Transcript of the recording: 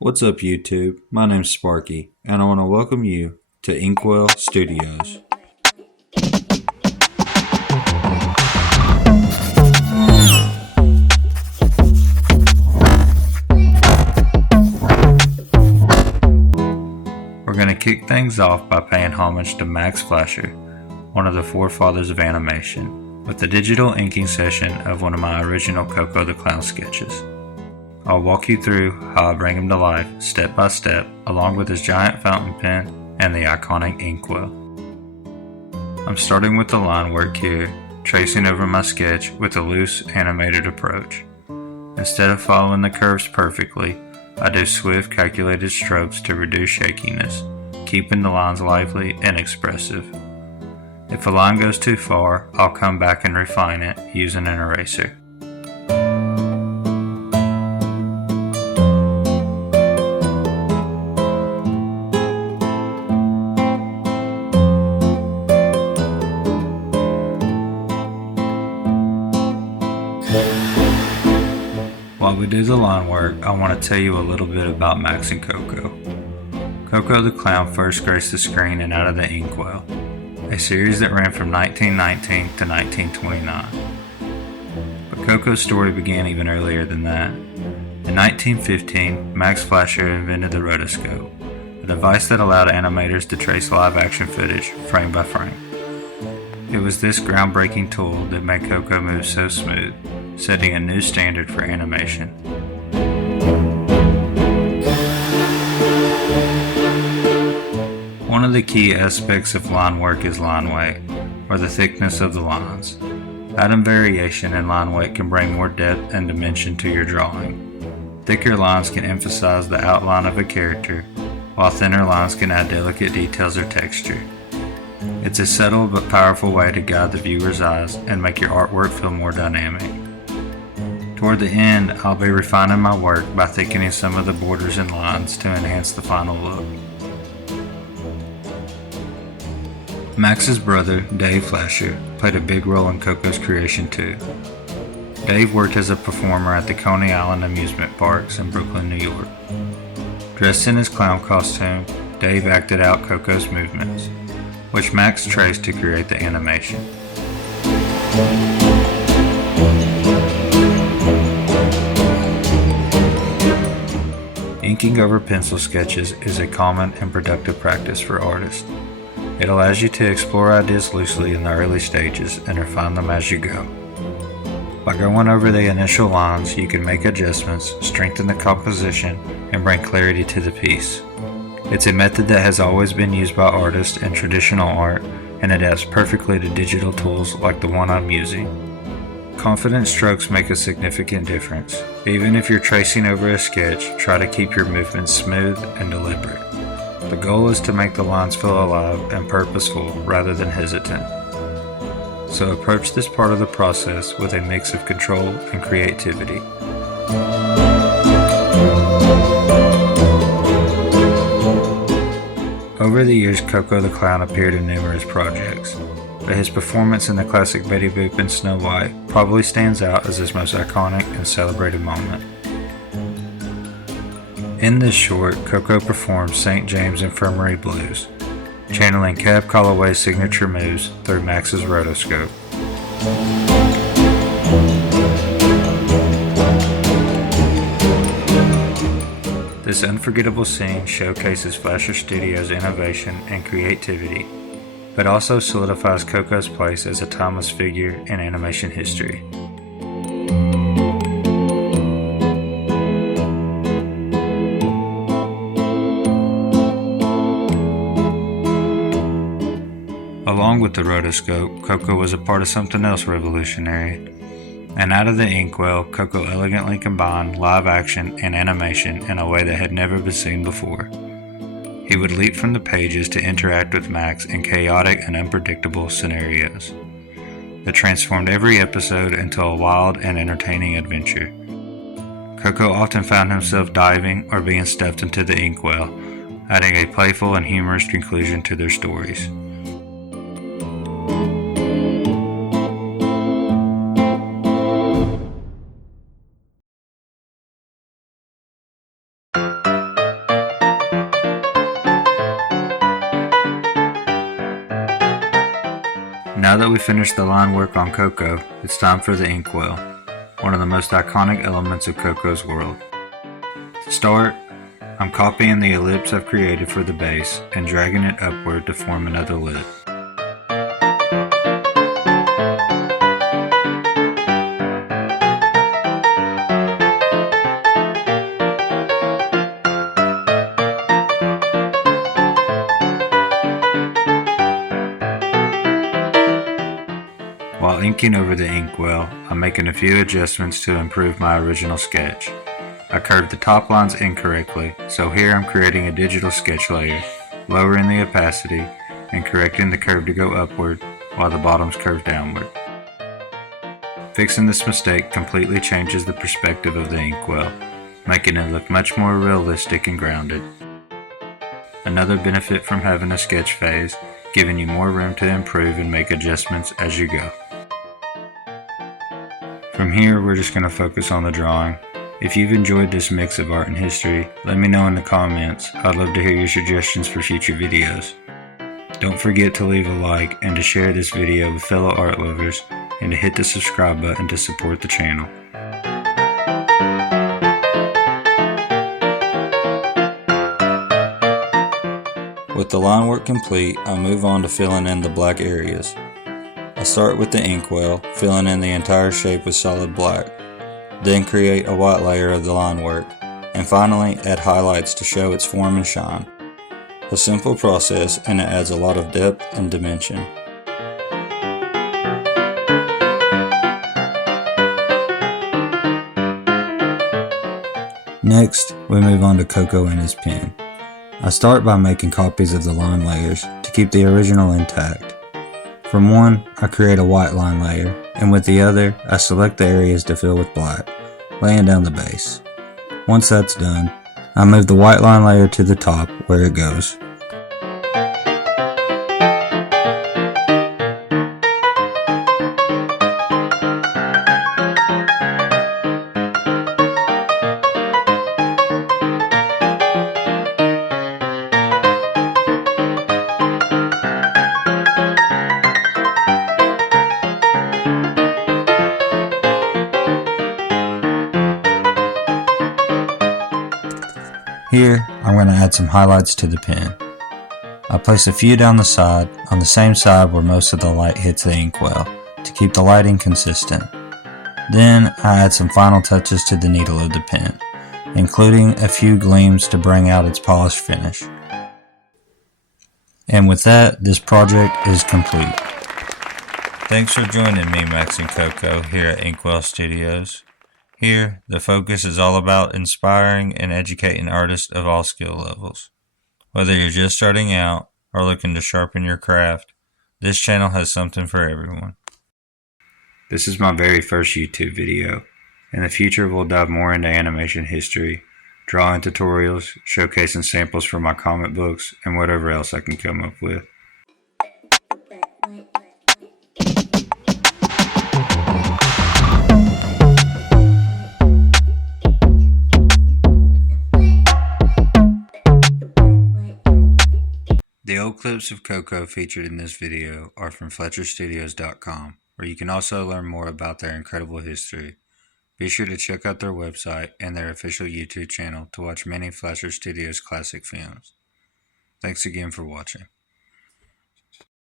What's up, YouTube? My name's Sparky, and I want to welcome you to Inkwell Studios. We're going to kick things off by paying homage to Max Fleischer, one of the forefathers of animation, with the digital inking session of one of my original Koko the Clown sketches. I'll walk you through how I bring him to life step by step, along with his giant fountain pen and the iconic Inkwell. I'm starting with the line work here, tracing over my sketch with a loose, animated approach. Instead of following the curves perfectly, I do swift, calculated strokes to reduce shakiness, keeping the lines lively and expressive. If a line goes too far, I'll come back and refine it using an eraser. While we do the line work, I want to tell you a little bit about Max and Koko. Koko the Clown first graced the screen and out of the Inkwell, a series that ran from 1919 to 1929. But Koko's story began even earlier than that. In 1915, Max Fleischer invented the rotoscope, a device that allowed animators to trace live action footage frame by frame. It was this groundbreaking tool that made Koko move so smooth, setting a new standard for animation. One of the key aspects of line work is line weight, or the thickness of the lines. Atom variation in line weight can bring more depth and dimension to your drawing. Thicker lines can emphasize the outline of a character, while thinner lines can add delicate details or texture. It's a subtle but powerful way to guide the viewer's eyes and make your artwork feel more dynamic. Toward the end, I'll be refining my work by thickening some of the borders and lines to enhance the final look. Max's brother, Dave Fleischer, played a big role in Koko's creation too. Dave worked as a performer at the Coney Island amusement parks in Brooklyn, New York. Dressed in his clown costume, Dave acted out Koko's movements, which Max traced to create the animation. Inking over pencil sketches is a common and productive practice for artists. It allows you to explore ideas loosely in the early stages and refine them as you go. By going over the initial lines, you can make adjustments, strengthen the composition, and bring clarity to the piece. It's a method that has always been used by artists in traditional art and adapts perfectly to digital tools like the one I'm using. Confident strokes make a significant difference. Even if you're tracing over a sketch, try to keep your movements smooth and deliberate. The goal is to make the lines feel alive and purposeful rather than hesitant. So approach this part of the process with a mix of control and creativity. Over the years, Koko the Clown appeared in numerous projects, but his performance in the classic Betty Boop and Snow White probably stands out as his most iconic and celebrated moment. In this short, Koko performs St. James Infirmary Blues, channeling Cab Calloway's signature moves through Max's rotoscope. This unforgettable scene showcases Fleischer Studios' innovation and creativity, but also solidifies Koko's place as a timeless figure in animation history. Along with the rotoscope, Koko was a part of something else revolutionary. And out of the Inkwell, Koko elegantly combined live action and animation in a way that had never been seen before. He would leap from the pages to interact with Max in chaotic and unpredictable scenarios that transformed every episode into a wild and entertaining adventure. Koko often found himself diving or being stuffed into the Inkwell, adding a playful and humorous conclusion to their stories. Now that we've finished the line work on Koko, it's time for the inkwell, one of the most iconic elements of Koko's world. To start, I'm copying the ellipse I've created for the base and dragging it upward to form another lip. While inking over the inkwell, I'm making a few adjustments to improve my original sketch. I curved the top lines incorrectly, so here I'm creating a digital sketch layer, lowering the opacity, and correcting the curve to go upward while the bottoms curve downward. Fixing this mistake completely changes the perspective of the inkwell, making it look much more realistic and grounded. Another benefit from having a sketch phase, giving you more room to improve and make adjustments as you go. From here, we're just going to focus on the drawing. If you've enjoyed this mix of art and history, let me know in the comments. I'd love to hear your suggestions for future videos. Don't forget to leave a like and to share this video with fellow art lovers, and to hit the subscribe button to support the channel. With the line work complete, I move on to filling in the black areas. I start with the inkwell, filling in the entire shape with solid black, then create a white layer of the line work, and finally add highlights to show its form and shine. A simple process, and it adds a lot of depth and dimension. Next, we move on to Koko and his pen. I start by making copies of the line layers to keep the original intact. From one, I create a white line layer, and with the other, I select the areas to fill with black, laying down the base. Once that's done, I move the white line layer to the top where it goes. Here, I'm going to add some highlights to the pen. I place a few down the side, on the same side where most of the light hits the inkwell, to keep the lighting consistent. Then, I add some final touches to the needle of the pen, including a few gleams to bring out its polished finish. And with that, this project is complete. Thanks for joining me, Max and Koko, here at Inkwell Studios. Here, the focus is all about inspiring and educating artists of all skill levels. Whether you're just starting out or looking to sharpen your craft, this channel has something for everyone. This is my very first YouTube video. In the future, we'll dive more into animation history, drawing tutorials, showcasing samples from my comic books, and whatever else I can come up with. The old clips of Koko featured in this video are from FleischerStudios.com, where you can also learn more about their incredible history. Be sure to check out their website and their official YouTube channel to watch many Fleischer Studios classic films. Thanks again for watching.